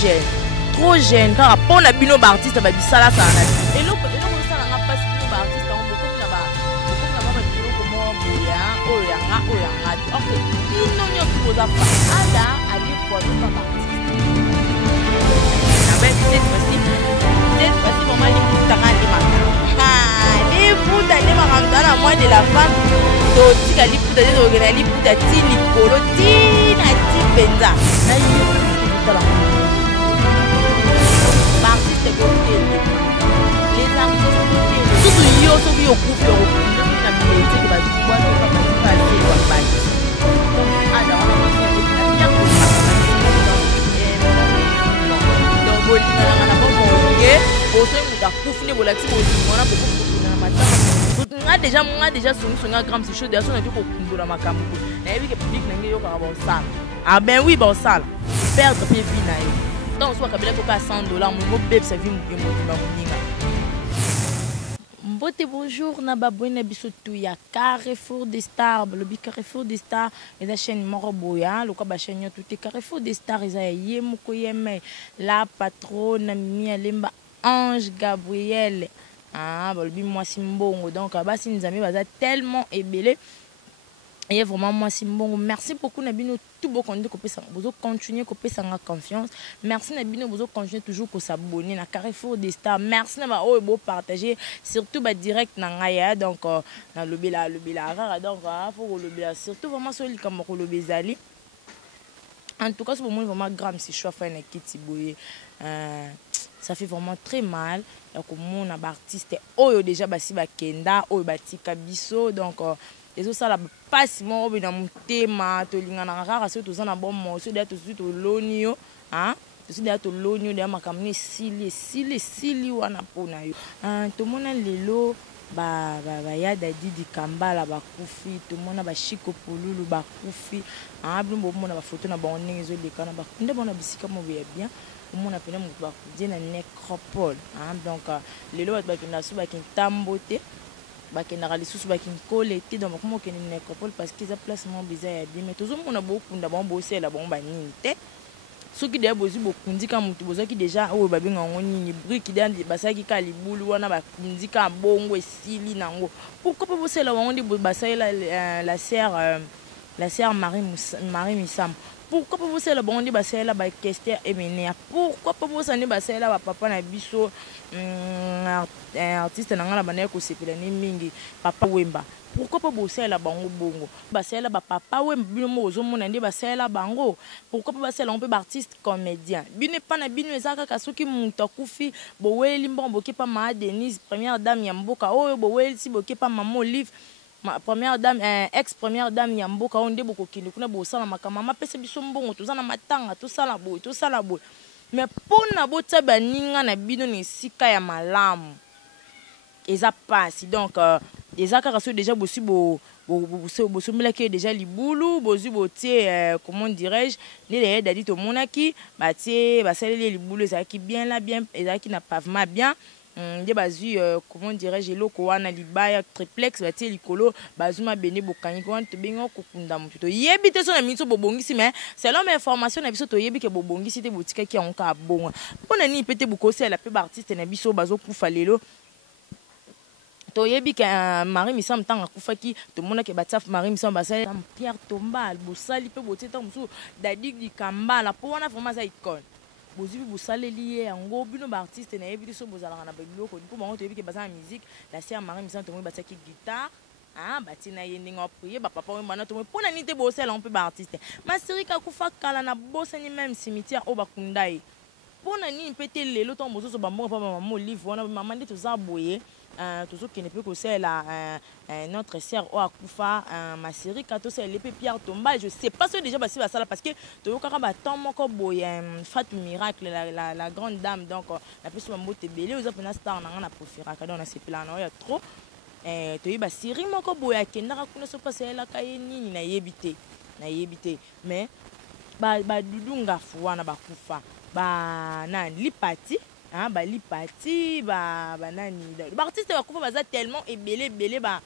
jeune. Trop jeune. Car pour la bino artiste va dire ça là ça. Et l'autre ça n'a pas si bino artiste on beaucoup na ba. Beaucoup na ba bino comme ya oyanga. OK. Il non yo qui posa pas. Ada ali pour pas artiste. Na ben c'est facile pour moi les tangani maka. Les foot aller makamta na moi de la femme. Toti kali foot aller organiser foot à ti likolo ti na ti benza. Na yo tala. Artiste côté les artistes côté tout yo so bi okufi na musique ba kwa pas passer ada on a bien donc bolingana na bomonge boso muta kufune bolati bolingana beaucoup na matama nga déjà songa grand c'est chose d'ailleurs on a dit ko kundura makambo na yebi ke public na ngi yo ka bon ça ah ben oui bon ça perdre pied vie na yo. Donc, soit Kabila Koka $100, mon bébé, ça vit mon Mbote bonjour, Nababouine Bisotou, ya Carrefour des Stars, le Carrefour des Stars, et la chaîne Moroboya, le Kabachenio, tout est Carrefour des Stars, et ça y est, Mokoyeme, la patronne, Mia Lemba, Ange Gabriel, ah, bon, moi, Simbongo, donc, Abassi, nos amis, tellement ébélé. Et vraiment, moi, c'est bon. Merci beaucoup, Nabino. Tout beau conduit, vous continuez à couper sans confiance. Merci, Nabino. Vous continuez toujours à s'abonner à Carrefour des Stars. Merci, Nabino. Vous partager surtout direct dans Gaïa. Donc, dans le Bela, donc, il faut le Bela. Surtout, vraiment, sur le Bezali. En tout cas, c'est pour moi vraiment grave si je suis faire une équipe. Ça fait vraiment très mal. Donc, mon artiste, déjà, basi bakenda, bati kabiso. Donc, les autres ça pas si moi na mutema to lingana rara so to za na bon mo so dia to to lonio hein to so dia to lonio dia makamni sili wana pona yo to mona lelo ba ya dadi di kambala ba kufi to mona ba shiko polulu ba kufi ah bimbo mona ba photo na ba onengezo de kana ba nde bona bisika mo bien on a pena mo ba kudie na nécropole hein donc lelo ba kinda so ba kintambote bakendaka lisusu bakinkolete donc mokende nécropole parce que eza place mo bizarre ya bien mais tozomona bokunda bango bosela bango banini te soki deya bozwi bokundi ka motu bozwaki déjà oyo babenga yango nini briki deya basalaki ka libulu wana bakundi ka bongo esili nango pourquoi mpe bosela bango nde basalela la sœur Marie Misam. Pourquoi pas vous savez le bon dit basser là bas question émené. Pourquoi pas vous savez basser là bas papa na biso artiste na ngala bana ko sepela ni mingi papa Wemba. Pourquoi pas vous savez là bango bongo basser là bas papa Wemba bino mo zo mona ndi basser là bango. Pourquoi pas basser là on peut artiste comédien. Bino pas na bino ezaka kasoki muta kufi bo weli mbombo ke pa ma Denise première dame ya mboka oyo bo weli si bo ke pa maman Olive. Ma première dame, ex-première dame Yamboka, on dit beaucoup qui nous connaît beaucoup ça, ma maman pèse bisou bon, tout ça na matanga, tout ça la boue, tout ça la boue. Mais pour na boute baninga na bidon ni sika ya malam, et ça passe. Donc, les accords sont déjà bossu bossu melaki déjà libulu, bossu botier, comment dirais-je, les dadi to monaki, batier, basale les libulu, ça qui bien là bien, et ça qui n'a pas vraiment bien. Des basu comment dirais-je loko wana libaya triplex batie likolo bazuma bene bokani ko to bengo kokunda mutu to yebi te so na miso bobongisi mais selon mes informations na biso to yebi ke bobongisi te botika ki onka bonga pona ni pete bukosi la pe artiste na biso bazo kufa lelo to yebi ke Marie Misam tanga kufaki to mona ke bataf Marie Misam basali Pierre Tombal bosali pe boteta musu dadi di kambala po wana vraiment ça icône bozibi bosale lié yango bino ba artiste na yebi so bozalanga na biloko ndipo bango to yebi ke baza na musique la sœur Marie Misam to mo bataki guitare ah batina yendinga prier ba papa mwana to mo pona nite bosala on peut ba artiste ma série ka kufa kala na bosani même cimetière o bakundai pona ni pete lelo to bozo so bambongo pa maman Olive wana maman ndi to za boye toujours qui ne peut que c'est notre sœur au akufa ma série quand c'est les Pierre Tombal je sais pas si déjà bah si va ça parce que tu vois quand tant mon boy Fatou Miracle la grande dame donc la plus souvent moté belé aux autres star na na profira quand on a ces plans il y a trop tu vois bah série mon boy à qui n'a pas se passer la kayeni na yebité mais bah dudunga fuana ba kufa ba na lipati ah ba lipati ba nani ba artiste ba kufa baza tellement ebelé ba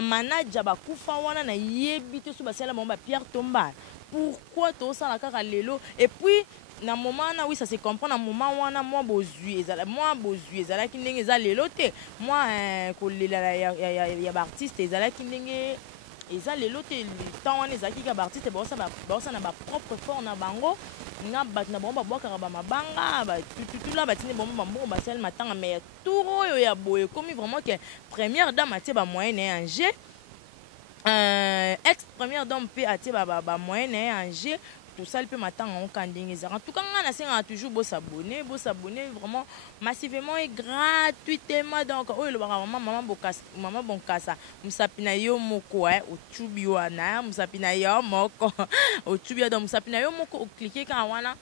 manager ba kufa wana na yebite so basala ba Pierre Tombal pourquoi to ça la kaka lelo et puis na moment na oui ça se comprend na moment wana moi bozui ezala ki ndenge eza lelo te moi kolela ya ba artiste ezala ki ndenge eza lelo te temps wana ezalaki ka ba artiste baosa na ba propre fort na bango nga bato na bango babwakaka bamabanga batutula batindi bango bambongo basali matanga mais tour oyo ya boye ekomi vraiment ke première dame atie bamoyen na ye en jeu ex première dame mpe atie bamoyen na ye en jeu tosali mpe matanga ngo ka ndenge ezaka en tout cas nga nasengaka toujours bosabone vraiment massivement et gratuitement donc oyo elobaka mama bonkasa mosapi na yo moko otubi wana mosapi na yo moko otubi donc mosapi na yo moko oklike kaka wana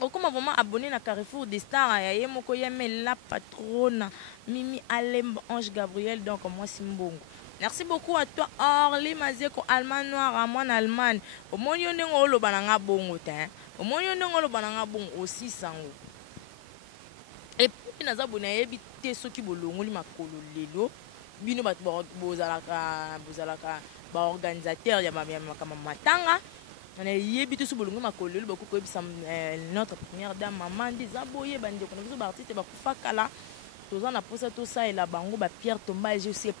okoma vraiment abonné na Carrefour des Stars ya ye moko yeme la patronne Mimi Alemba Ange Gabriel donc moi Simbongo. Merci beaucoup à toi Orly Mazeko Allemagne Noire à moi en Allemagne. Au moins on est ngolo bananga bongo te. Au moins on est ngolo bananga bongo aussi sango. Et puis naza bona yebite soki bolongoli makolo lelo bino bat bozalaka ba organisateur ya matanga. On est yebite so bolongoli makolo lelo bako koyebisa notre première dame maman ndizaboye bande ko biso ba artiste ba kufakala. Toza na posa to ça et la bango ba Pierre Tomba je sais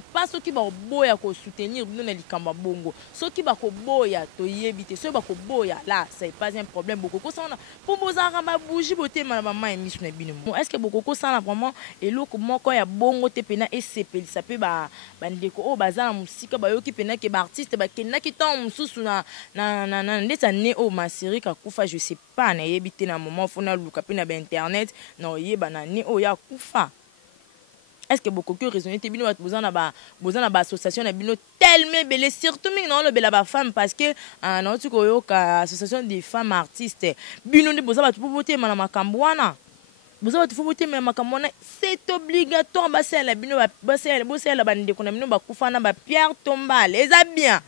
pas ce qui va boya ko soutenir bino na likamba bongo ce qui va ko boya to yebite ce ba ko boya là c'est pas un problème beaucoup ko sana pour bozara ba bougie boté ma maman émission na bino est-ce que beaucoup ko sana vraiment eloko moko ya bongo te pena SCP ça peut ba ndeko o bazana musika ba yoki pena ke ba artiste ba kena ki ton mususu na ndeta ne o masiri ka kufa je sais pas na yebite na moment fona luka pe na ba internet na yeba na ne o ya kufa. Est-ce que beaucoup que raisonner te bino besoin na ba association na bino tellement belé surtout mi non le bela ba femme parce que non tu koyo ka association des femmes artistes bino ne besoin ba tu popote na makambo wana besoin ba tu popote na makambo wana c'est obligatoire ba sala bino ba sala ba ndeko na bino ba kufa na ba Pierre Tomba les a bien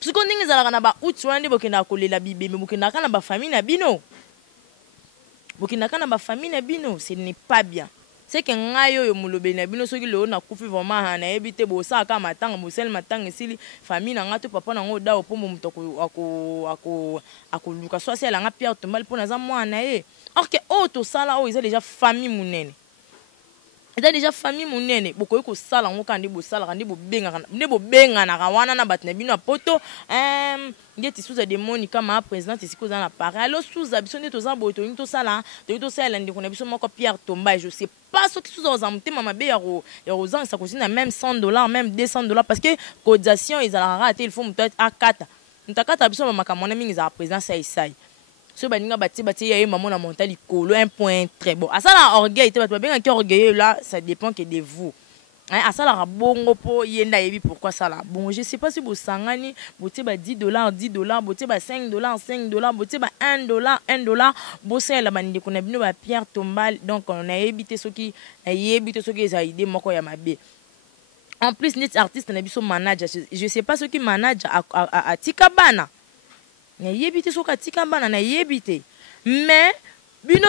parce que ndingi zalaka na ba uti wana bokenda kolela bibembe bokenda kana ba famille na bino ce n'est pas bien. C'est que ngayo yo mulobe na bino soki leo na kufi vraiment na ebite bosa ka matanga mosel matanga sili famille na ngato papa na ngoda opombo mutoko ako luka so c'est la nga Pierre Tomba pona za mwana ye or que auto sala o ils ont déjà famille munene boko ko sala ngo kandi bo sala kandi bo benga na kawana na batna bino poto ngeti suza demoni kama président isiko za na paré alors suza biso nde toza boto to sala ndeko na biso moko Pierre Tomba je sais pas ce qui suza za mutema mabe ya rozan ça coûte même $100 même $200 parce que cotisation ils allont rater il faut peut-être à 4 ntakata biso makamona mingi za président sai so baninga bati ya maman na monta likolo un point très bon asala orgueil te bato benga ki orgueil là ça dépend que de vous asala bongo po yenda yebi pourquoi ça là bon je sais pas si vous sangani boté ba $10 boté ba $5 boté ba $1 bossé la bandi ko na bino ba Pierre Tomba donc on a évité ce qui ça idée moko ya mabe. En plus net artiste na biso manager je sais pas ce qui manager à Tikabana na yebite soka Tikabana na yebite mais bino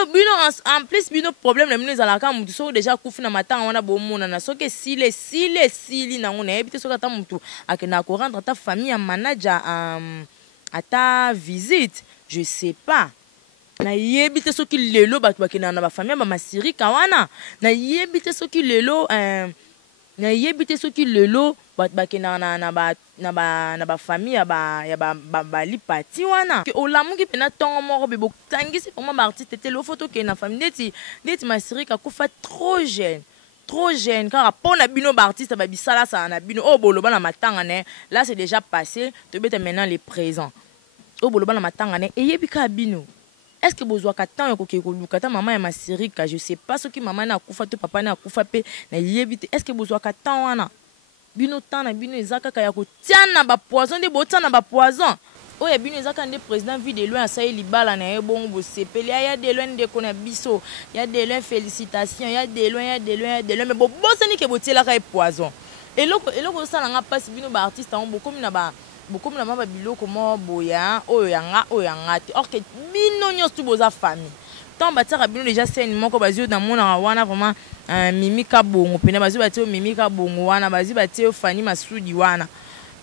en plus bino problème na bino zalaka mutu so déjà kufi na matanga wana bomona na soke sili na ngona yebite soka ta mutu akena ko rendre ta famille en manager à ta visite je sais pas na yebite soki lelo batu bakena na ba famille ba masiri kawana na yebite soki lelo bakena na ba famille ya ba lipati wana ke olamuki pena tongo moko be botangisi vraiment ba artiste te lo photo ke na famille ndeti masiri ka kufa trop jeune car pona bino ba artiste ba bisala sa na bino o boloba na matanga ne là c'est déjà passé to beta maintenant les présents o boloba na matanga ne e yebika bino. Est-ce que besoin qu'attend yoko ke koluka ta maman ya masiri ka je sais pas ce qui maman na kufa to papa na kufa pe na yebite est-ce que besoin qu'attend wana bino tana bino ezaka ka ya ko tiana ba poison de botana ba poison oya bino ezaka nde président vie de loin ça libala na ebongo bo sepeli ya de loin de kona biso ya de loin félicitations ya de loin mais bo bosani ke botela ka poison eloko sala nga passe bino ba artiste on beaucoup na ba biloko mo boya oyo yanga te or que bino nyonso boza famille tant bataka bino déjà scène moko bazio na mona wana vraiment Mimi Kabongo pena bazio batio Mimi Kabongo wana bazio batio Fani Masudi wana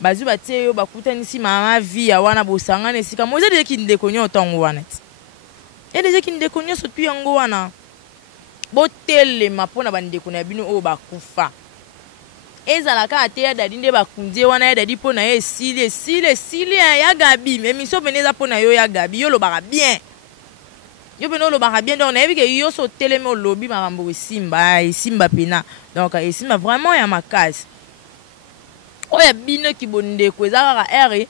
bazu batie yo bakutanisi mama vie ya wana bosangana esika mo eza deja kindeko nyonso ntango wana ti e deja kindeko nyonso tu yango wana botelema mpona bandeko na bino oyo bakufa ezalaka ate ya dadi nde bakundi wana ya dadi mpona ye esili ya gabi émission pene eza mpona yo ya gabi yo lobaka bien yo pene olobaka bien donc nayebi ke yo so otelemi olobi makambo esimba pena donc esimba vraiment ya makasi oya bino ki bondeko eza kaka ere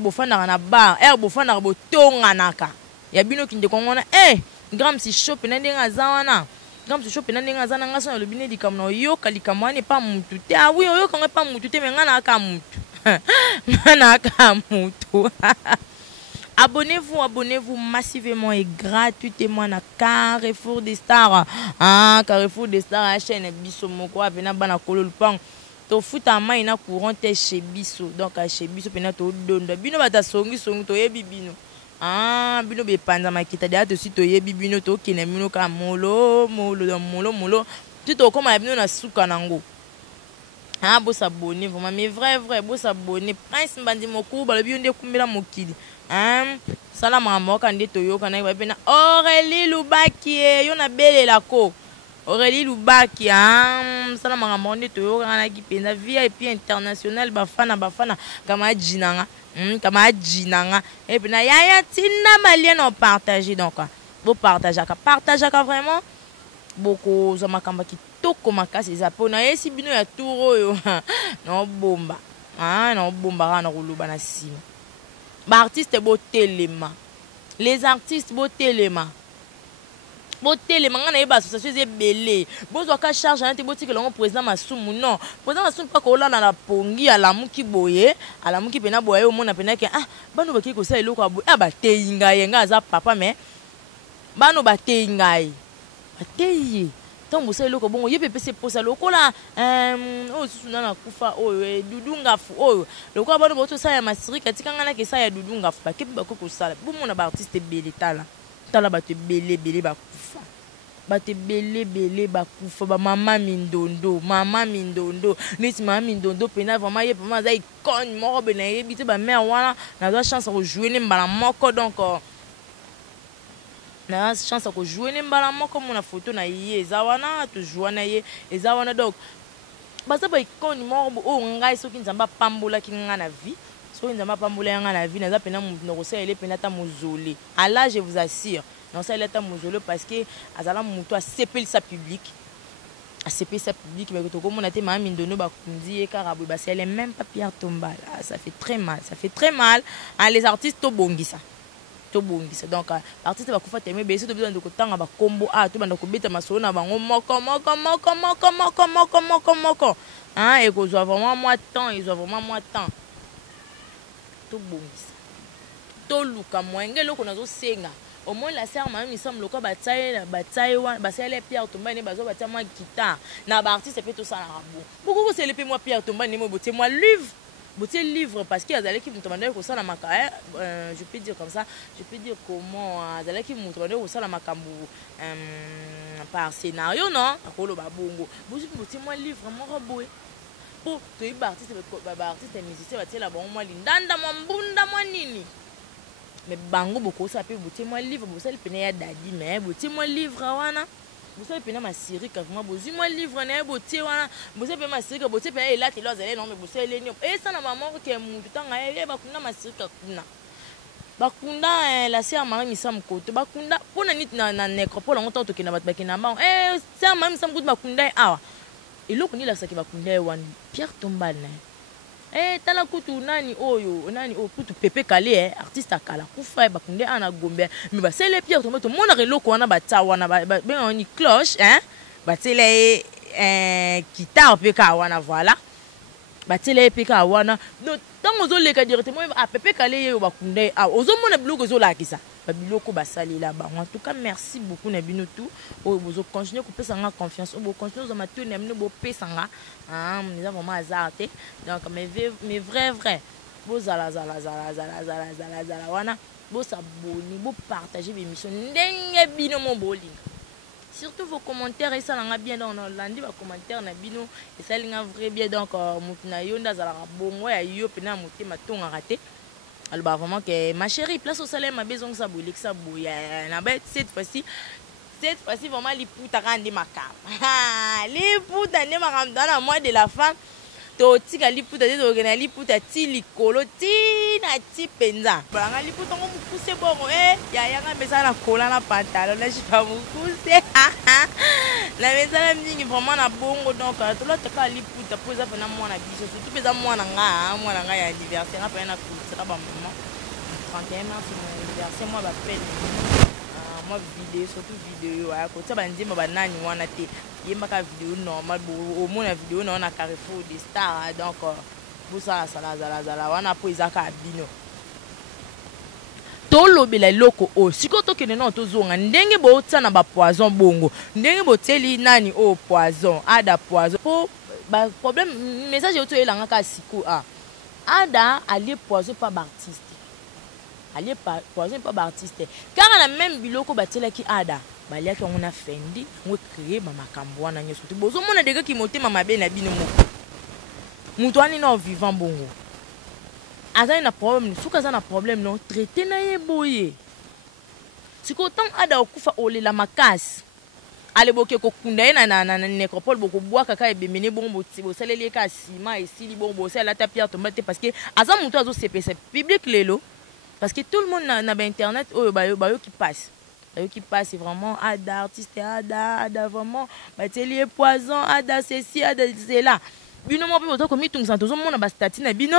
bofandaka na bar ere bofandaka botonganaka ya bino kindeko ngona grand si shop na ndenge aza wana grand si shop na ndenge aza na ngasa na lobi ne likambo na oyoka likambo wana epa mutu te oui oyoka nga epa mutu te me nga na aka mutu nga na aka mutu Abonnez-vous massivement et gratuitement à Carrefour des Stars. Carrefour des Stars, la chaîne Bisso Moko, Avena Bana Kolo Lupang. To futa mai na courant chez Bisso. Donc chez Bisso pena to donda. Bino bata songi to yebi bino. Bino be panza makita de ato si to yebi bino to kene bino ka molo. Tu to koma bino na suka nango. Beau s'abonner vraiment mais vrai beau s'abonner. Prince Mbandi Moko ba le bionde kumbela mokili. Salam à moi quand to yo kana ba pena Aurélie Lubaki yo na bele la ko. Aurélie Lubaki salam à moi to yo kana ki penda VIP international bafana kama jinanga et puis na ya tina malien on partager donc vous partagez vraiment beaucoup za makamba ki toko makasi zapo na yesi bino ya touro yo no bomba no bomba kana kuluba na sima ba artiste botelema les artistes botelema ngana yeba association ezebele bozwa ka charge na te botikela ngo président Masumu non président Masumu pa ko lana na pongi alamuki pena boye o mona pena ke bano baki ko sa eloko abo bateyi ngai nga za papa mais bano bateyi ngai bateyi tant vous savez le bon yé pépé pour ça lokola susu na kufa oyo dudunga fu oyo lokola bano boto sa ya masiri katika ngana ke sa ya dudunga fu ba kebi bakoko sala bomo na ba artiste belé tala bato belé bakufa bato belé bakufa ba mama mindondo neti mama mindondo pena vraiment yé vraiment za icône moko bena yebite ba mère wana na za chance ko jouer ne mbala moko donc na chance ko jouer ne mbala moko mona photo na ye ezawana to jouer na ye ezawana donc baza ba icône moko o ngai soki nzamba pambola ki nga na vie soki nzamba pambola nga na vie naza pena no ko ele pena ta mozolé à là je vous assure non ça il est ta mozolé parce que azala muto a sepel sa public mais to ko mona te ma mindono ba kundi e karabou ba c'est même pas Pierre Tombal ça fait très mal les artistes to bongisa donc artiste va kufa teme bese to besoin de kotanga ba combo to banda ko beta masolo na bango moko et ko zo vraiment moi temps to bongisa to luka moenge loko nazo senga au moins la sœur même il semble loko bataille wa basele Pierre Tomba ne bazo batia moi guitare na ba artiste peut tout ça na rabo beaucoup c'est le moi Pierre Tomba ne mo botie moi livre parce qu'il y a des qui me demandent que ça la makae je peux dire comme ça comment des qui me demandent que ça la makambu par scénario non akolo ba bongo botie moi livre mon robot pour to y artiste musicien ba tiela bon moi lindanda mo mbunda mo nini mais bango beaucoup ça peut botie moi livre bo ça le pene ya dadi mais botie moi livre wana vous savez pena ma série quand moi bozi moi livre na botie wana vous savez ma série botie pe là te loza non mais vous savez les et ça na maman que mutu tanga e bakunda ma série kakuna bakunda la sœur Marie Misam koto bakunda pona nit na nécropole on tante que na bat bakina ma sœur Marie Misam koto bakunda awa et loko ni la saki bakunda wan Pierre Tombal na tala kutu nani kutu Pepe Kale artiste akala kufa bakunde ana gombe mais ba c'est les Pierre Tombal to mona reloko wana bata wana ben on cloche batele guitare pe ka wana voilà batele pe ka wana donc tant ozo leka directement Pepe Kale yo bakunde ozo mona biloko zo la kisa biloko basali là bas en tout cas merci beaucoup na bino tout vous continuez couper ça confiance vous continuez aux amateurs na bino bo pesanga nous avons vraiment azarté donc mais vrai vous zala wana vous s'abonner vous partager l'émission ndenge bino mo bolinga Surtout vos commentaires, et ça l'a bien dans l'andi, vos commentaires, na bino, et ça l'a vrai bien donc, moutna yonda zala bon ouais, yo pena mouté ma ton raté. Alors bah vraiment que ma chérie, place au salaire, ma besoin que ça bouille, que ça bouille. Na bête cette fois-ci vraiment les pouta rende ma cam. Les pouta ne ma rende dans la moi de la femme. Totika liputa de organiser liputa ti likolo ti na ti penza banga liputa ngo mukuse bongo ya yanga mesa na kola na pantalon na jipa mukuse la mesa na mingi vraiment na bongo donc to lo taka liputa poza fa na mwana biso surtout peza mwana nga ya anniversaire pa na kutsaka ba maman 31 mars mon anniversaire moi ba peine moi vidéo surtout vidéo à côté bandi ma banani wana te yemaka vidéo normal au moins la vidéo na Carrefour des stars donc pour ça la wana po izaka bino to lobela loko o sikoto kene na to zonga ndenge bo tsana ba poison bongo ndenge bo teli nani o poison ada poison po ba problème message auto elanga ka siko ada ali poison pas artiste aller poison pas artiste car la même biloko batela ki ada balia ki on a fendi on créer ba makambo wana nyoso to bozo mona dega ki motema mabe na bino moko mutu ani na vivant bongo azana na problème suka za na problème non traiter na ye boye siko tant ada okufa olela makasi ale boke ko kunda ye na nécropole boko bois kaka ebemene bongo bo saleli ka sima esili bongo bo sala ta pierre tomate parce que aza mutu azo CPC public lelo. Parce que tout le monde n'a pas internet, qui passe, c'est vraiment Ada, artiste Ada, vraiment, Batelier Poison, Ada, ceci, Ada, c'est là. Bino, moi, puis, comme tout le monde a ba statut, bino,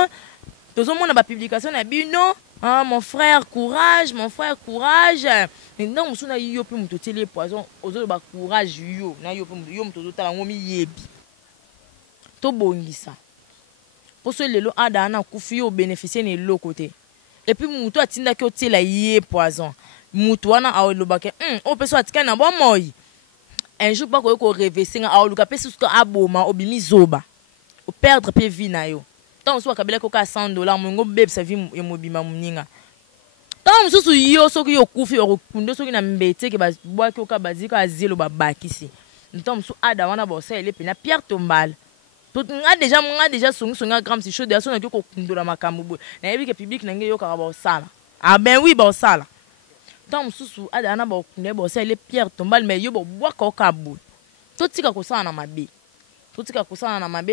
tout le monde a ba publication, bino, mon frère, courage. Maintenant, on a eu un Batelier Poison, aux autres, ba courage, yo, na yo, tout le monde yebi. To bongisa. Pour ce lelo, Ada, na kufi yo bénéficier de l'autre côté. Et puis mutu atinda ki otela yé poison mutu wana aolobake o peso atika na bo moyi un jour pas ko reverser aoluka peso suka aboma obimi zoba o perdre pe vie na yo tant so akabela ko ka $100 mongo bebe sa vie emobima muninga tant mususu yo soki yo kufi o kundo soki na mbete ke ba bwa ki o ka bazika azelo ba bakisi tant musu ada wana bo sa ele pe na Pierre Tombal. Tout nga déjà songa gram si chaud derrière son ko kundula makambo na yebi ke public na nge yo ka ba sala ben oui ba sala tant mususu ada na ba kunde ba sa ele Pierre Tombal mais yo bo bwa ka kabu to tika ko sana na mabe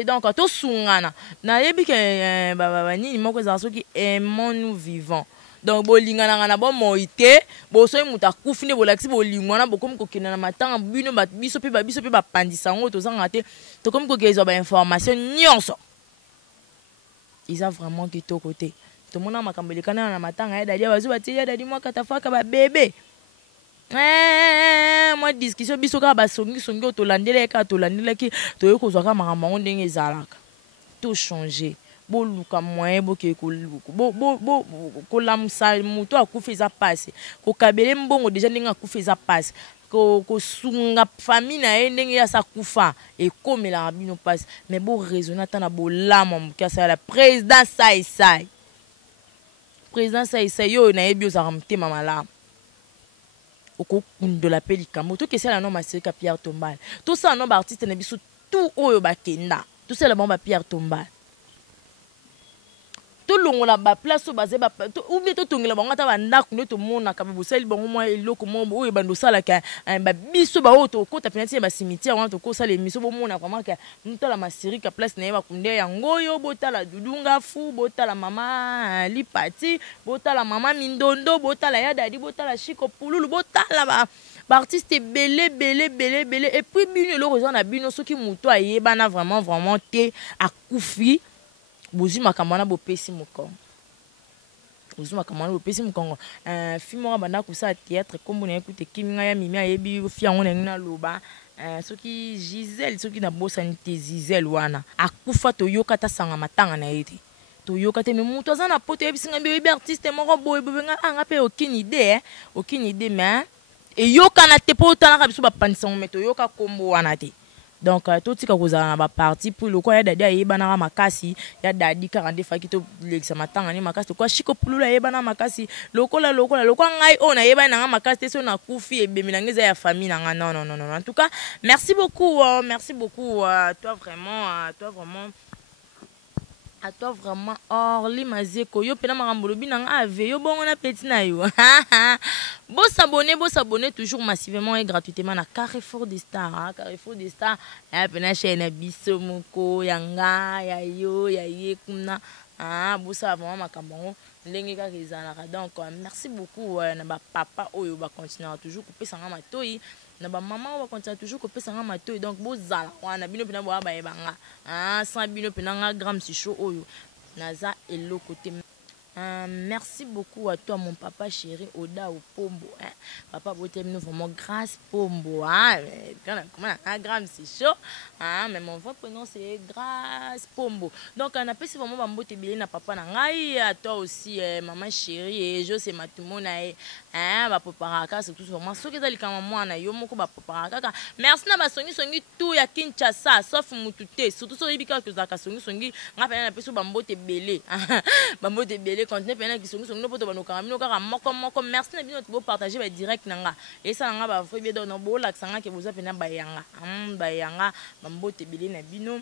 donc to sungana na yebi ke ba nini moko za soki aimons nous vivants donc bolingana na bo moite bo so muta kufine bo laksi bo lingwana bo comme ko kena na matanga bino ba biso pe ba pandisa ngo to zanga te to comme ko kezo ba information nyonso ils ont vraiment quitté côté to mona makambo lekana na matanga ya dadia bazo batia dadi moi katafaka ba bébé moi discussion biso ka ba songi to landela ki to yoko zwaka makambo ndenge ezalaka tout changer boluka moyen boke ko lamsa muto akufa eza passe ko kabele mbongo déjà ndenge akufa eza passe ko sunga famille na ye ndenge ya sa kufa e komela bino passe mais bo raisonner tana bo lama mukasa la président sai yo na yebi ozaka mutema malamu oko kundola pe likambo to kesala no masiri ka Pierre Tombal tout ça no ba artiste na biso tout oyo bakenda tout ça le bon ba Pierre Tombal tout longola ba place so bazé ba ou bien to tongela bango ta banda kunde to mona ka bosali bango mo eloko mo oyo bando sala ka ba biso ba oto ko ta penati ba cimetière wana to ko sala miso bo mona vraiment ka mutala masiri ka place na ba kunde yango yo botala dudunga fu botala mama lipati botala mama mindondo botala ya dadi botala chiko pululu botala ba artiste belé et puis bino lo raison na bino soki muto ayeba na vraiment te akufi bozi makamana bo pesi mukongo bozi makamana bo pesi mukongo film wa banda ku sa théâtre kombo na écoute kiminga ya mimi ayebi fiango na ngina loba soki Gisèle soki na bossa nite Gisèle wana akufa to yoka ta sanga matanga na yete to yoka te me muto za na poto yebisinga be artiste moko boy bobenga anga pe aucune idée mais e yoka na te poto na ka biso ba panisa mo meto yoka kombo wana te donc tout tika kozala na parti pour le quoi ya dadi ayebana makasi ya dadi 40 faki to lekisa matanga ni makasi quoi chiko pulula ayebana makasi lokola ngai on ayebana na makasi te so na kufi ebemi na ngeza ya famille na non en tout cas merci beaucoup toi vraiment à toi vraiment Orly Mazeko yo pena makambo lobi nanga ave yo bongo na petit na yo beau s'abonner toujours massivement et gratuitement na Carrefour des Stars ya pena chaîne biso moko yanga ya yo ya ye kuna beau ça vraiment makambo ndenge kaka ezalaka donc merci beaucoup na ba papa oyo ba continuer toujours couper sanga matoi na ba maman va continuer toujours couper sanga matoi donc bozala wana bino pena bo ba ebanga sans bino pena nga gram si chaud oyo naza elo côté. Merci beaucoup à toi mon papa chéri Oda au Pombo papa beauté nous vraiment grâce Pombo comment un gramme c'est chaud mais mon vrai prénom c'est grâce Pombo donc on appelle vraiment bambote bilé na papa na ngai à toi aussi maman chérie et je c'est matumona ba paparaka c'est tout vraiment ce que ça likama mwana yo moko ba paparaka merci na ba songi tout ya Kinshasa sauf mutute surtout so yibika que za ka songi ngapena na peso bambote belé bambote belé contenu pena qui songi no poto banoka mino kaka moko merci na bino to partager ba direct nanga et ça nanga ba frère bien donc bo la sanga ke boza pena bayanga bayanga bambote belé na bino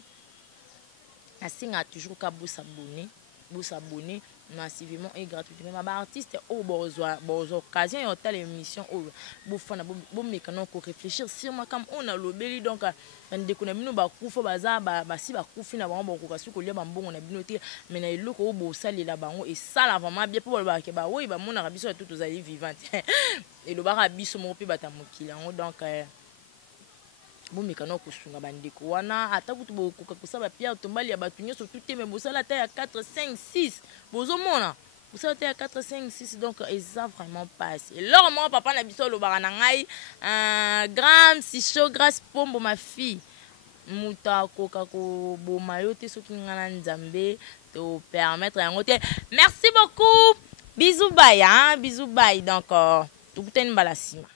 asinga toujours ka bo s'abonner massivement et gratuitement ma artiste au bozo occasion et hôtel émission au bofana bo mécano ko réfléchir sur moi comme on a lobeli donc on déconne bino ba kufa baza ba si ba kufi na bango ko kasu ko lia bambongo na bino te mais na eloko bo salela bango et ça là vraiment bien pour ba ke ba oui ba mona rabiso tout aux avis vivante et le bara biso mo pe batamokila donc bon mécano kosunga bandeko wana ata kutu bokoka kosaba Pierre tombali ya batu nyonso tout te mais bosala ta ya 4 5 6 bozomona bosala ta ya 4 5 6 donc ça vraiment passe et alors moi papa na biso lobaka na ngai grand si chaud grâce Pombo ma fille muta koka ko boma yo te soki ngana nzambe to permettre yango te merci beaucoup bisous bye donc tout une balasima.